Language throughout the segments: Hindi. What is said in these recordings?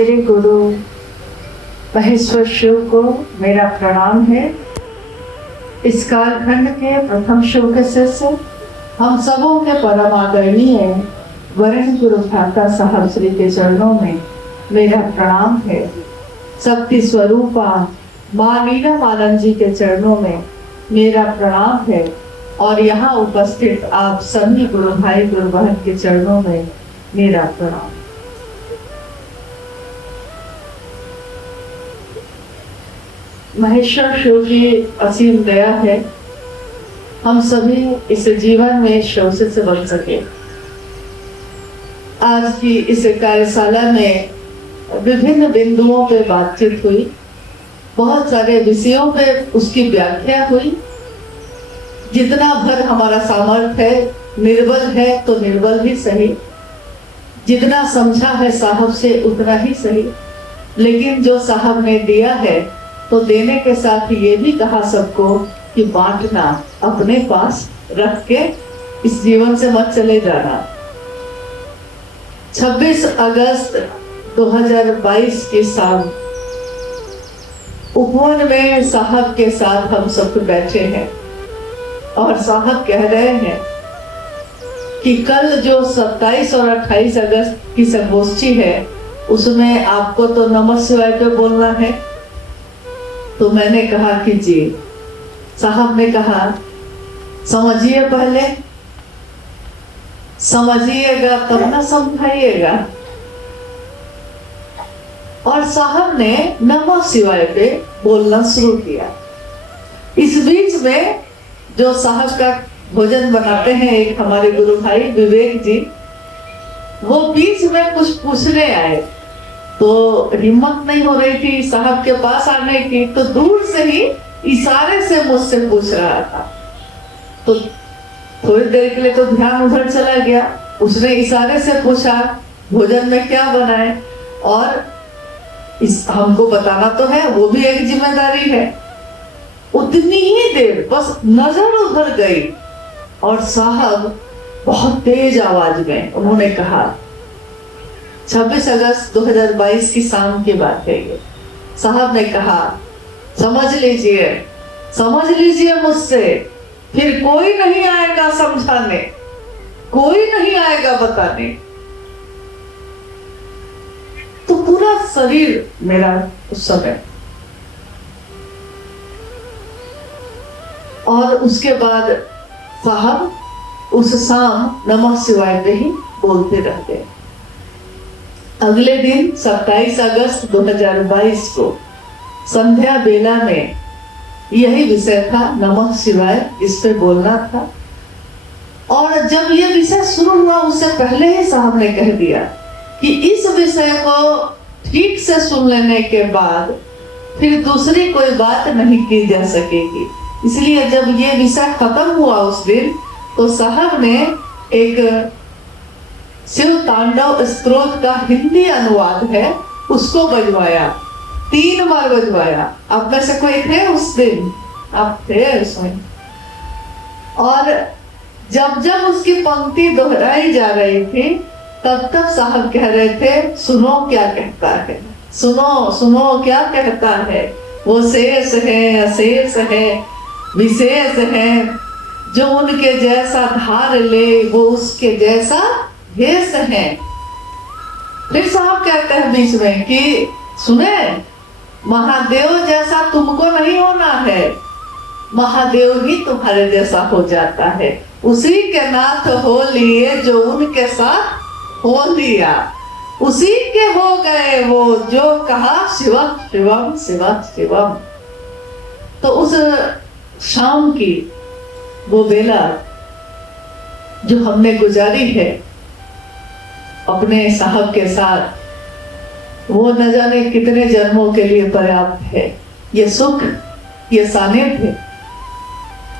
मेरे गुरु महेश्वर शिव को मेरा प्रणाम है। इस कालखंड के प्रथम शिव के शिष्य हम सबों के परम आदरणीय वरण गुरु भ्राता साहब श्री के चरणों में मेरा प्रणाम है। शक्ति स्वरूपा माँ नीलम आनंद जी के चरणों में मेरा प्रणाम है और यहाँ उपस्थित आप सभी गुरु भाई गुरु बहन के चरणों में मेरा प्रणाम। महेश्वर शिव की असीम दया है हम सभी इस जीवन में शिव से बन सके। आज की इस कार्यशाला में विभिन्न बिंदुओं पे बातचीत हुई, बहुत सारे विषयों पे उसकी व्याख्या हुई। जितना भर हमारा सामर्थ्य है, निर्बल है तो निर्बल ही सही, जितना समझा है साहब से उतना ही सही, लेकिन जो साहब ने दिया है तो देने के साथ ये भी कहा सबको कि बांटना, अपने पास रख के इस जीवन से मत चले जाना। 26 अगस्त 2022 की शाम उपवन में साहब के साथ हम सब बैठे हैं और साहब कह रहे हैं कि कल जो 27 और 28 अगस्त की संगोष्ठी है उसमें आपको तो नमः शिवाय पे बोलना है। तो मैंने कहा कि जी। साहब ने कहा समझिए, पहले समझिएगा तब ना समझाइएगा। और साहब ने नमः शिवाय पे बोलना शुरू किया। इस बीच में जो साहब का भोजन बनाते हैं एक हमारे गुरु भाई विवेक जी, वो बीच में कुछ पूछने आए तो हिम्मत नहीं हो रही थी साहब के पास आने की, तो दूर से ही इशारे से मुझसे पूछ रहा था। तो थोड़ी देर के लिए तो ध्यान उधर चला गया। उसने इशारे से पूछा भोजन में क्या बनाए, और इस हमको बताना तो है, वो भी एक जिम्मेदारी है। उतनी ही देर बस नजर उधर गई और साहब बहुत तेज आवाज में उन्होंने कहा, 26 अगस्त 2022 की शाम की बात है ये। साहब ने कहा समझ लीजिए मुझसे, फिर कोई नहीं आएगा समझाने, कोई नहीं आएगा बताने। तो पूरा शरीर मेरा उस समय, और उसके बाद साहब उस शाम नमः शिवाय पे ही बोलते रह गए। अगले दिन 27 अगस्त 2022 को संध्या बेला में यही विषय था, नमः शिवाय, इस पे बोलना था। और जब ये विषय शुरू हुआ उससे पहले ही साहब ने कह दिया कि इस विषय को ठीक से सुन लेने के बाद फिर दूसरी कोई बात नहीं की जा सकेगी। इसलिए जब ये विषय खत्म हुआ उस दिन, तो साहब ने एक शिव तांडव स्तोत्र का हिंदी अनुवाद है उसको बजवाया, 3 बार बजवाया। आप में से कोई थे उस दिन? आप थे उसमें। और जब जब उसकी पंक्ति दोहराई जा रही थी तब तब साहब कह रहे थे सुनो क्या कहता है, सुनो सुनो क्या कहता है। वो शेष है, अशेष है, विशेष है, जो उनके जैसा धार ले वो उसके जैसा भेष है। फिर साहब कहते हैं बीच में कि सुने, महादेव जैसा तुमको नहीं होना है, महादेव ही तुम्हारे जैसा हो जाता है। उसी के नाथ हो लिए जो उनके साथ हो लिया, उसी के हो गए वो जो कहा शिवम शिवम शिवम शिवम। तो उस शाम की वो बेला जो हमने गुजारी है अपने साहब के साथ, वो न जाने कितने जन्मों के लिए पर्याप्त है। ये सुख, ये सानिध्य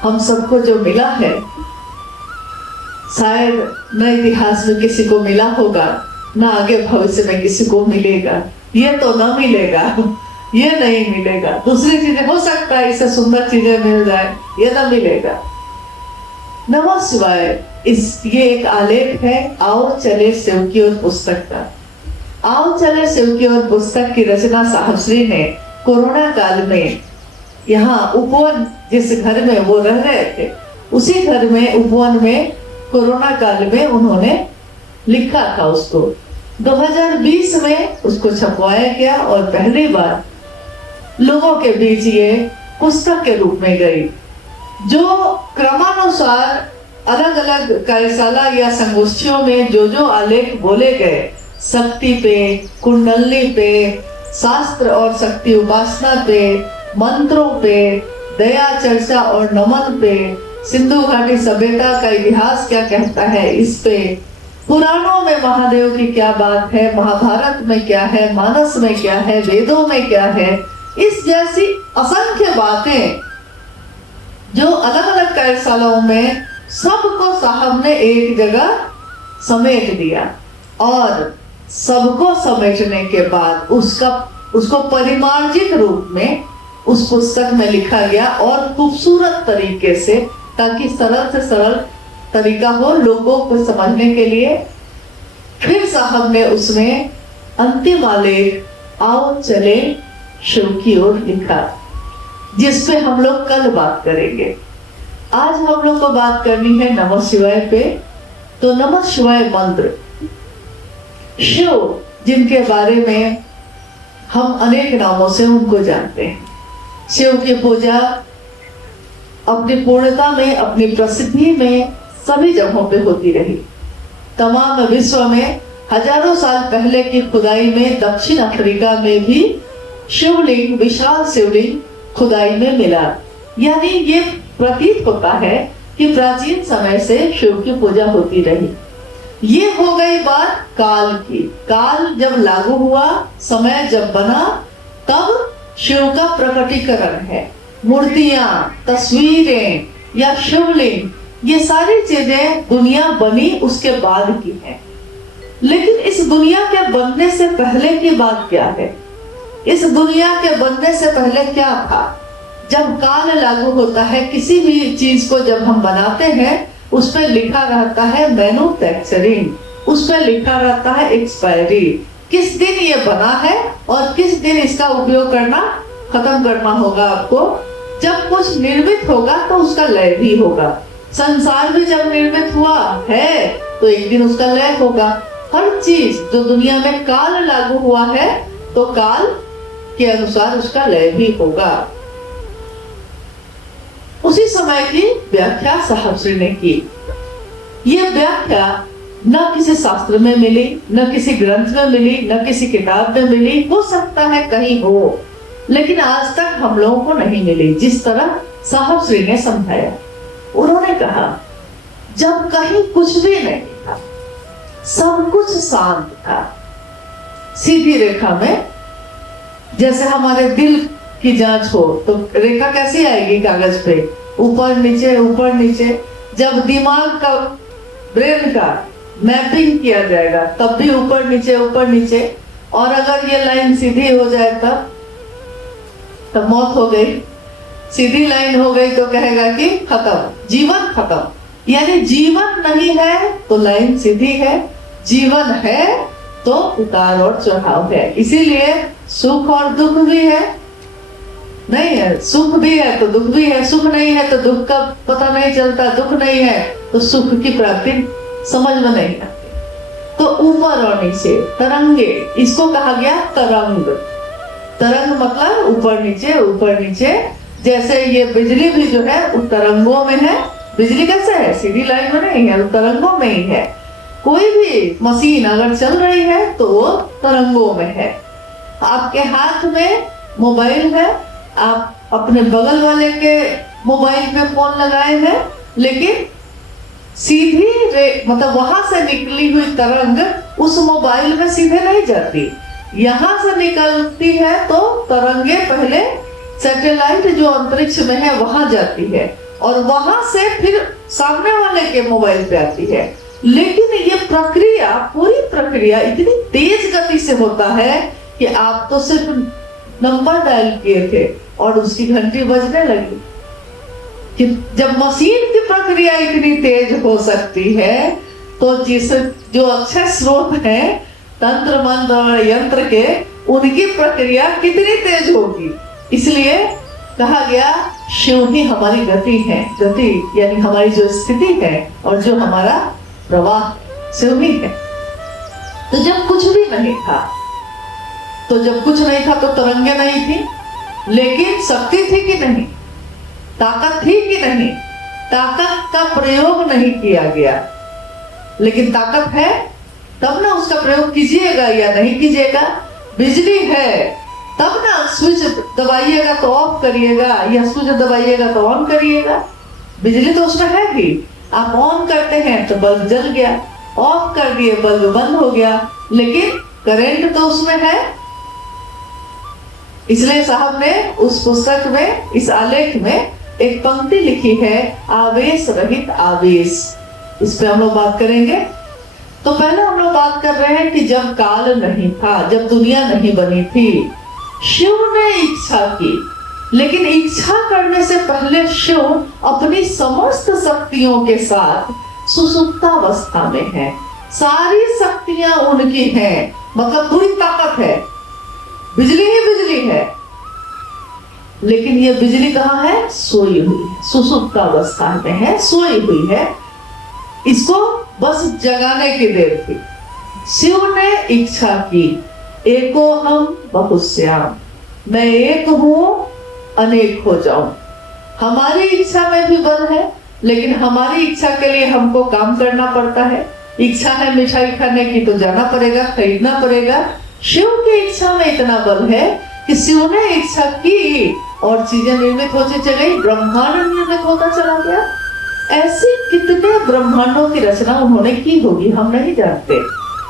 हम सबको जो मिला है, शायद न इतिहास में किसी को मिला होगा, न आगे भविष्य में किसी को मिलेगा। ये तो न मिलेगा, ये नहीं मिलेगा। दूसरी चीजें हो सकता है इससे सुंदर चीजें मिल जाए, ये न मिलेगा। नमः शिवाय ये एक आलेख है। आओ चले शिव की ओर पुस्तक का। आओ चले शिव की ओर पुस्तक की रचना साहबश्री ने कोरोना काल में यहाँ उपवन, जिस घर में वो रह रहे थे उसी घर में उपवन में कोरोना काल में उन्होंने लिखा था उसको। 2020 में उसको छपवाया गया और पहली बार लोगों के बीच ये पुस्तक के रूप में गई, जो क्रमानुसार अलग अलग कार्यशाला या संगोष्ठियों में जो आलेख बोले गए, शक्ति पे, कुंडलनी पे, शास्त्र और शक्ति उपासना पे, मंत्रों पे, दया चर्चा और नमन पे, सिंधु घाटी सभ्यता का इतिहास क्या कहता है इस पे, पुराणों में महादेव की क्या बात है, महाभारत में क्या है, मानस में क्या है, वेदों में क्या है, इस जैसी असंख्य बातें जो अलग अलग कार्यशालाओं में सबको साहब ने एक जगह समेट दिया और सबको समेटने के बाद उसको परिमार्जित रूप में उस पुस्तक में लिखा गया और खूबसूरत तरीके से, ताकि सरल से सरल तरीका हो लोगों को समझने के लिए। फिर साहब ने उसमें अंतिम आलेख आओ चले शिव की ओर लिखा, जिसपे हम लोग कल बात करेंगे। आज हम लोग को बात करनी है नमः शिवाय पे। तो नमः शिवाय मंत्र, शिव जिनके बारे में हम अनेक नामों से उनको जानते हैं, शिव की पूजा अपनी पूर्णता में, अपनी प्रसिद्धि में सभी जगहों पे होती रही। तमाम विश्व में हजारों साल पहले की खुदाई में दक्षिण अफ्रीका में भी शिवलिंग, विशाल शिवलिंग खुदाई में मिला। यानी ये प्रतीत होता है कि प्राचीन समय से शिव की पूजा होती रही। ये हो गई बात काल की। काल जब लागू हुआ, समय जब बना, तब शिव का प्रकटीकरण है। मूर्तियां, तस्वीरें या शिवलिंग, ये सारी चीजें दुनिया बनी उसके बाद की है। लेकिन इस दुनिया के बनने से पहले की बात क्या है? इस दुनिया के बनने से पहले क्या था? जब काल लागू होता है, किसी भी चीज को जब हम बनाते हैं उस पर लिखा रहता है मैन्युफैक्चरिंग, उस पर लिखा रहता है एक्सपायरी, किस दिन ये बना है और किस दिन इसका उपयोग करना खत्म करना होगा आपको। जब कुछ निर्मित होगा तो उसका लय भी होगा। संसार भी जब निर्मित हुआ है तो एक दिन उसका लय होगा। हर चीज जो दुनिया में काल लागू हुआ है तो काल के अनुसार उसका लय भी होगा। उसी समय की व्याख्या साहबश्री ने की। ये व्याख्या न किसी शास्त्र में मिली, न किसी ग्रंथ में मिली, न किसी किताब में मिली। हो सकता है कहीं हो, लेकिन आज तक हम लोगों को नहीं मिली जिस तरह साहबश्री ने समझाया। उन्होंने कहा जब कहीं कुछ भी नहीं था, सब कुछ शांत था, सीधी रेखा में, जैसे हमारे दिल की जांच हो तो रेखा कैसी आएगी कागज पे, ऊपर नीचे ऊपर नीचे। जब दिमाग का, ब्रेन का मैपिंग किया जाएगा तब भी ऊपर नीचे। और अगर ये लाइन सीधी हो जाए तब मौत हो गई। सीधी लाइन हो गई तो कहेगा कि खत्म, जीवन खत्म। यानी जीवन नहीं है तो लाइन सीधी है, जीवन है तो उतार और चढ़ाव है। इसीलिए सुख और दुख भी है, नहीं है, सुख भी है तो दुख भी है, सुख नहीं है तो दुख का पता नहीं चलता, दुख नहीं है तो सुख की प्राप्ति समझ में नहीं आती। तो ऊपर और नीचे तरंगे, इसको कहा गया तरंग। तरंग मतलब ऊपर नीचे। जैसे ये बिजली भी जो है उन तरंगों में है। बिजली कैसे है? सीधी लाइन में नहीं है, तरंगों में ही है। कोई भी मशीन अगर चल रही है तो वो तरंगों में है। आपके हाथ में मोबाइल है, आप अपने बगल वाले के मोबाइल पे फोन लगाए हैं, लेकिन सीधी मतलब वहां से निकली हुई तरंग उस मोबाइल में सीधे नहीं जाती। यहां से निकलती है तो तरंगे पहले सैटेलाइट जो अंतरिक्ष में है वहां जाती है और वहां से फिर सामने वाले के मोबाइल पे आती है। लेकिन ये प्रक्रिया, पूरी प्रक्रिया इतनी तेज गति से होता है कि आप तो सिर्फ नंबर डायल किए थे और उसकी घंटी बजने लगी। कि जब मशीन की प्रक्रिया इतनी तेज हो सकती है तो जिस जो अक्षय स्रोत है तंत्र मंत्र और यंत्र के उनकी प्रक्रिया कितनी तेज होगी। इसलिए कहा गया शिव ही हमारी गति है, गति यानी हमारी जो स्थिति है और जो हमारा प्रवाह शिव ही है। तो जब कुछ भी नहीं था, तो तरंगे नहीं थी, लेकिन शक्ति थी कि नहीं, ताकत थी कि नहीं, ताकत का प्रयोग नहीं किया गया, लेकिन ताकत है तब ना उसका प्रयोग कीजिएगा या नहीं कीजिएगा। बिजली है तब ना स्विच दबाइएगा तो ऑफ करिएगा या स्विच दबाइएगा तो ऑन करिएगा। बिजली तो उसमें है ही, आप ऑन करते हैं तो बल्ब जल गया, ऑफ कर दिए बल्ब बंद हो गया, लेकिन करंट तो उसमें है। इसलिए साहब ने उस पुस्तक में, इस आलेख में एक पंक्ति लिखी है, आवेश रहित आवेश। इस पे हम लोग बात करेंगे। तो पहले हम लोग बात कर रहे हैं कि जब काल नहीं था, जब दुनिया नहीं बनी थी, शिव ने इच्छा की, लेकिन इच्छा करने से पहले शिव अपनी समस्त शक्तियों के साथ सुसुप्तावस्था में है। सारी शक्तियां उनकी हैं, मतलब पूरी ताकत है, बिजली ही बिजली है, लेकिन ये बिजली कहाँ है? सोई हुई है, सुसुप्तावस्था में है, सोई हुई है। इसको बस जगाने की देर थी। शिव ने इच्छा की, एको हम बहुश्याम, मैं एक हूं अनेक हो जाऊं। हमारी इच्छा में भी बल है, लेकिन हमारी इच्छा के लिए हमको काम करना पड़ता है। इच्छा है मिठाई खाने की तो जाना पड़ेगा, खरीदना पड़ेगा। शिव की इच्छा में इतना बल है कि शिव ने इच्छा की और चीजें निर्मित होती चली गई, ब्रह्मांड निर्मित होता चला गया। ऐसे कितने ब्रह्मांडों की रचना उन्होंने की होगी हम नहीं जानते।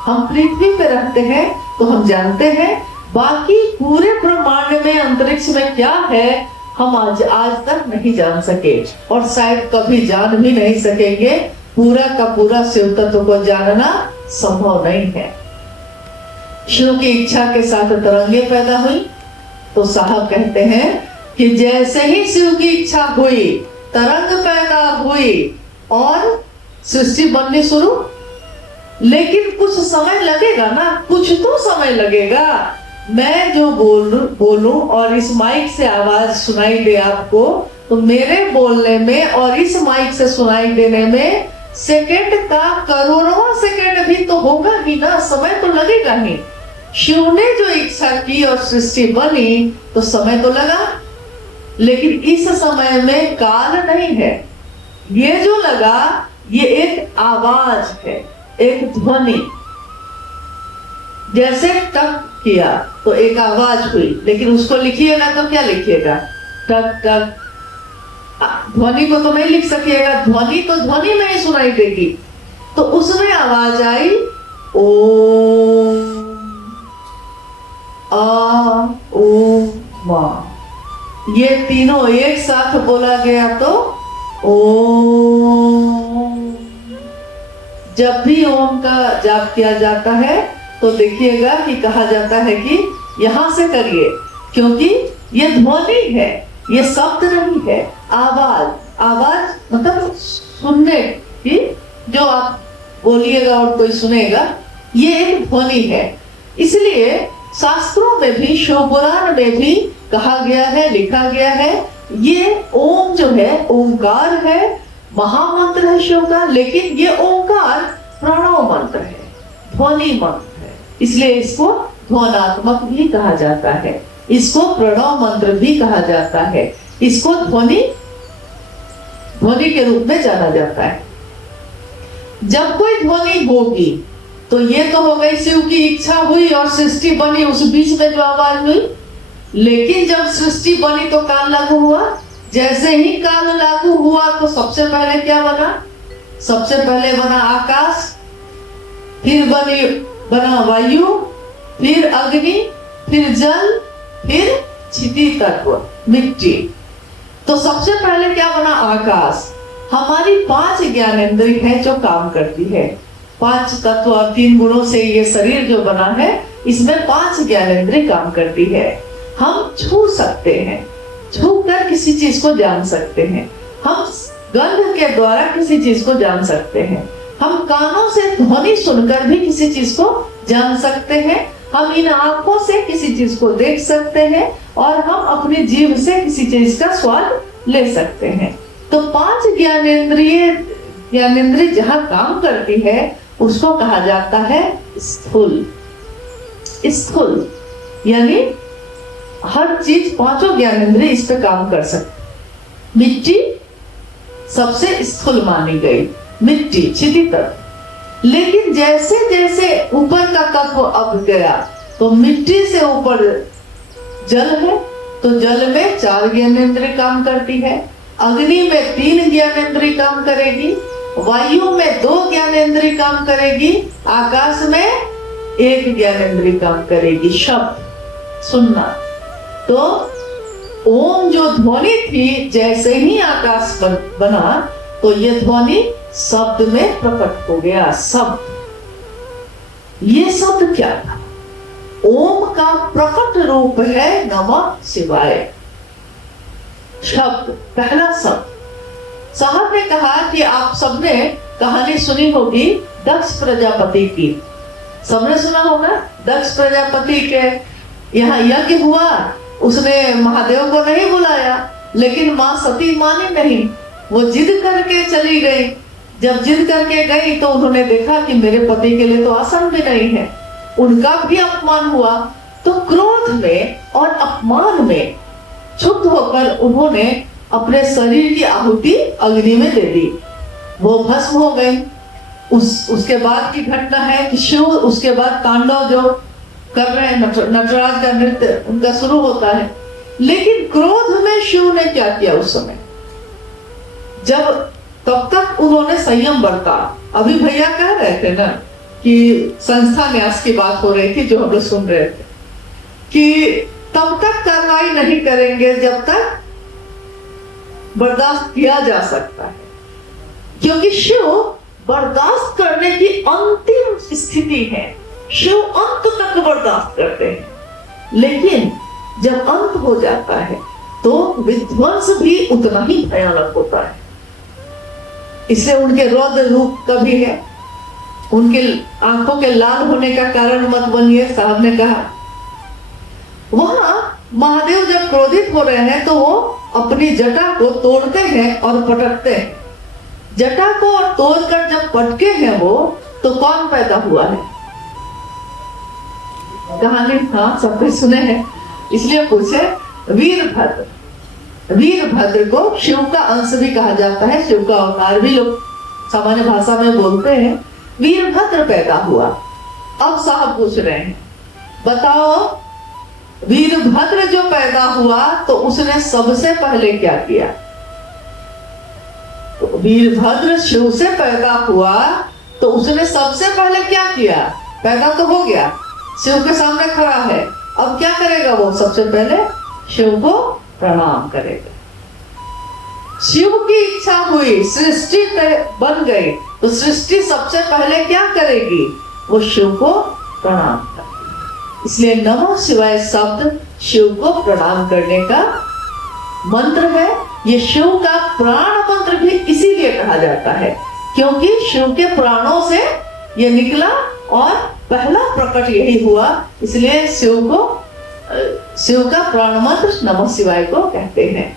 हम पृथ्वी पे रहते हैं तो हम जानते हैं, बाकी पूरे ब्रह्मांड में, अंतरिक्ष में क्या है हम आज तक नहीं जान सके और शायद कभी जान भी नहीं सकेंगे। पूरा का पूरा शिव तत्व को जानना संभव नहीं है। शिव की इच्छा के साथ तरंगे पैदा हुई। तो साहब कहते हैं कि जैसे ही शिव की इच्छा हुई, तरंग पैदा हुई और सृष्टि बननी शुरू। लेकिन कुछ समय लगेगा ना, कुछ तो समय लगेगा। मैं जो बोलूं और इस माइक से आवाज सुनाई दे आपको, तो मेरे बोलने में और इस माइक से सुनाई देने में सेकंड का करोड़वां सेकंड भी तो होगा ही ना, समय तो लगेगा ही। शिव ने जो इच्छा की और सृष्टि बनी तो समय तो लगा, लेकिन इस समय में काल नहीं है। ये जो लगा ये एक आवाज है, एक ध्वनि। जैसे टक किया तो एक आवाज हुई, लेकिन उसको लिखिएगा तो क्या लिखिएगा? टक टक। ध्वनि को तो नहीं लिख सकिएगा, ध्वनि तो ध्वनि में ही सुनाई देगी। तो उसमें आवाज आई ओम आ ओ मा। ये तीनों एक साथ बोला गया तो ओम। जब भी ओम का जाप किया जाता है तो देखिएगा कि कहा जाता है कि यहां से करिए, क्योंकि ये ध्वनि है, ये शब्द नहीं है। आवाज, आवाज मतलब सुनने की, जो आप बोलिएगा और कोई सुनेगा, ये एक ध्वनि है। इसलिए शास्त्रों में भी, शिव पुराण में भी कहा गया है, लिखा गया है, ये ओम जो है ओंकार है, महामंत्र है शिव का। लेकिन ये ओंकार प्रणव मंत्र है, ध्वनि मंत्र है, इसलिए इसको ध्वनात्मक भी कहा जाता है, इसको प्रणव मंत्र भी कहा जाता है, इसको ध्वनि के रूप में जाना जाता है। जब कोई ध्वनि होगी तो ये तो हो गई शिव की इच्छा हुई और सृष्टि बनी, उस बीच में जो आवाज हुई। लेकिन जब सृष्टि बनी तो काल लागू हुआ। जैसे ही काल लागू हुआ तो सबसे पहले क्या बना? सबसे पहले बना आकाश, फिर बना वायु, फिर अग्नि, फिर जल, फिर क्षिति तत्व, मिट्टी। तो सबसे पहले क्या बना? आकाश। हमारी 5 ज्ञानेंद्रिय है जो काम करती है। 5 तत्व और 3 गुणों से ये शरीर जो बना है, इसमें 5 ज्ञानेंद्रिय काम करती है। हम छू सकते हैं, छू कर किसी चीज को जान सकते हैं। हम गंध के द्वारा किसी चीज को जान सकते हैं। हम कानों से ध्वनि सुनकर भी किसी चीज को जान सकते हैं, हम इन आंखों से किसी चीज को देख सकते हैं और हम अपनी जीभ से किसी चीज का स्वाद ले सकते हैं। तो 5 ज्ञानेंद्रिय जहां काम करती है उसको कहा जाता है स्थूल। स्थूल यानी हर चीज 5 ज्ञानेंद्रिय इस पे काम कर सकते। मिट्टी सबसे स्थूल मानी गई, मिट्टी क्षिति तत्व। लेकिन जैसे जैसे ऊपर का तत्व अब गया तो मिट्टी से ऊपर जल है, तो जल में 4 ज्ञानेंद्रिय काम करती है, अग्नि में 3 ज्ञानेंद्रिय काम करेगी, वायु में 2 ज्ञानेंद्रिय काम करेगी, आकाश में 1 ज्ञानेंद्रिय काम करेगी, शब्द सुनना। तो ओम जो ध्वनि थी, जैसे ही आकाश बना तो ये ध्वनि शब्द में प्रकट हो गया। शब्द, ये शब्द क्या था? ओम का प्रकट रूप है नमः शिवाय। शब्द, पहला शब्द। साहब ने कहा कि आप सबने कहानी सुनी होगी दक्ष प्रजापति की, सबने सुना होगा। दक्ष प्रजापति के यहाँ यज्ञ हुआ, उसने महादेव को नहीं बुलाया, लेकिन माँ सती मानी नहीं, वो जिद करके चली गई। जब जिद करके गई तो उन्होंने देखा कि मेरे पति के लिए तो आसन भी नहीं है, उनका भी अपमान हुआ। तो क्रोध में और अपमान में क्षुब्ध होकर उन्होंने अपने शरीर की आहुति अग्नि में दे दी, वो भस्म हो गई। उसके बाद की घटना है कि शिव उसके बाद तांडव जो कर रहे हैं, नटराज का नृत्य उनका शुरू होता है। लेकिन क्रोध में शिव ने क्या किया उस समय, जब तब तक उन्होंने संयम बरता। अभी भैया कह रहे थे ना कि संस्था न्यास की बात हो रही थी, जो हम लोग सुन रहे थे कि तब तक कार्रवाई नहीं करेंगे जब तक बर्दाश्त किया जा सकता है, क्योंकि शिव बर्दाश्त करने की अंतिम स्थिति है। शिव अंत तक बर्दाश्त करते हैं, लेकिन जब अंत हो जाता है तो विध्वंस भी उतना ही भयानक होता है। इसलिए उनके रौद्र रूप कभी है, उनके आंखों के लाल होने का कारण मत बनिए, साहब ने कहा। वहां महादेव जब क्रोधित हो रहे हैं तो वो अपनी जटा को तोड़ते हैं और पटकते हैं। जटा को तोड़कर जब पटके हैं वो, तो कौन पैदा हुआ है? कहानी हाँ सबने सुने हैं, इसलिए पूछे। वीरभद्र। वीरभद्र को शिव का अंश भी कहा जाता है, शिव का अवतार भी लोग सामान्य भाषा में बोलते हैं। वीरभद्र पैदा हुआ। अब साहब पूछ रहे हैं, बताओ वीरभद्र जो पैदा हुआ तो उसने सबसे पहले क्या किया? तो वीरभद्र शिव से पैदा हुआ तो उसने सबसे पहले क्या किया? पैदा तो हो गया, शिव के सामने खड़ा है, अब क्या करेगा वो? सबसे पहले शिव को प्रणाम करेगा। शिव की इच्छा हुई, सृष्टि बन गई, तो सृष्टि सबसे पहले क्या करेगी? वो शिव को प्रणाम करेगी। इसलिए नमः शिवाय शब्द शिव को प्रणाम करने का मंत्र है। ये शिव का प्राण मंत्र भी इसीलिए कहा जाता है क्योंकि शिव के प्राणों से ये निकला और पहला प्रकट यही हुआ। इसलिए शिव का प्राण मंत्र नमः शिवाय को कहते हैं।